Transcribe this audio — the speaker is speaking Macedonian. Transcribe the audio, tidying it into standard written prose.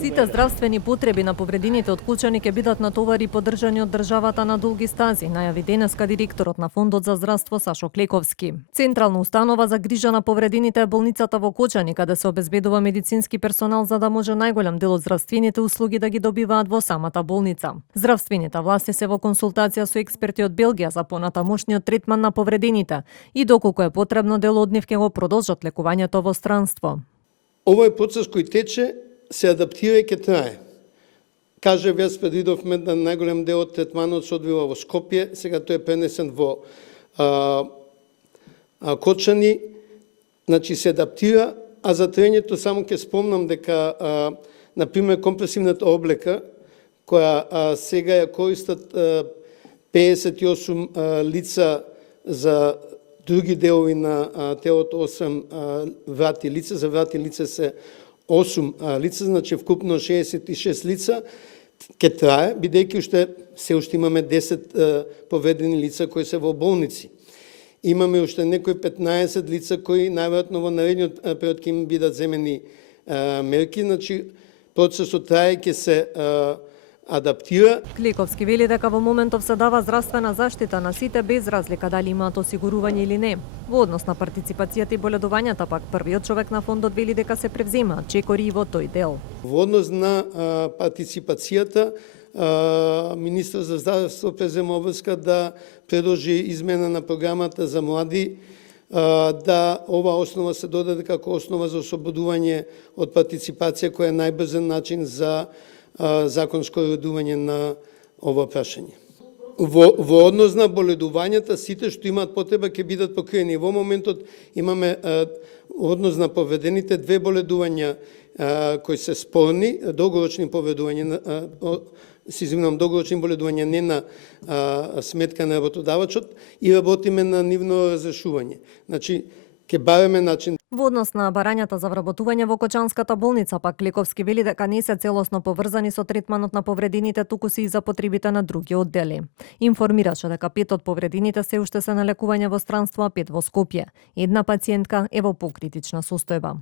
Сите здравствени потреби на повредените од Кучани ќе бидат натовари поддржани од државата на долги стази, најави денеска директорот на Фондот за здравство Сашо Клековски. Централна установа за грижа на повредените е болницата во Кучани, каде се обезбедува медицински персонал за да може најголем дел од здравствените услуги да ги добиваат во самата болница. Здравствените власти се во консултација со експерти од Белгија за понатамошниот третман на повредените и доколку е потребно дел од нив ќе го продолжат лекувањето во странство. Овој процес кој тече се адаптира и ќе трае. Каже веќе предвидовме да најголем дел од третманот се одвива во Скопје, сега тој е пренесен во Кочани, значи се адаптира, а за трењето само ќе спомнам дека например компресивната облека која сега ја користат 58 лица за други делови на телото, 8 врати лица, за врати лица се 8 лица, значи вкупно 66 лица, ќе трае, бидејќи се уште имаме 10 повредени лица кои се во болници. Имаме уште некои 15 лица кои најверојатно во наредниот период ќе им бидат земени мерки, значи процесот трае, ќе се адаптира. Клековски вели дека во моментов се дава здравствена заштита на сите без разлика дали имаат осигурување или не. Во однос на партиципацијата и боледувањата пак првиот човек на фондот вели дека се превземаат чекори и во тој дел. Во однос на партиципацијата, министр за здравство презема обврска да предложи измена на програмата за млади, да ова основа се додаде како основа за ослободување од партиципација која е најбрзен начин за законско уредување на ова прашање. Во однос на боледувањата, сите што имаат потреба ќе бидат покриени. Во моментот имаме однос на повредените 2 боледувања кои се спорни, долгорочни повредувања, долгорочни боледувања не на сметка на работодавачот и работиме на нивно разрешување. Значи, ќе бареме начин. Во однос на барањата за вработување во Кочанската болница, пак Клековски вели дека не се целосно поврзани со третманот на повредените, туку се и за потребите на други оддели. Информираше дека 5 од повредените се уште се на лекување во странство, а 5 во Скопје. Една пациентка е во покритична состојба.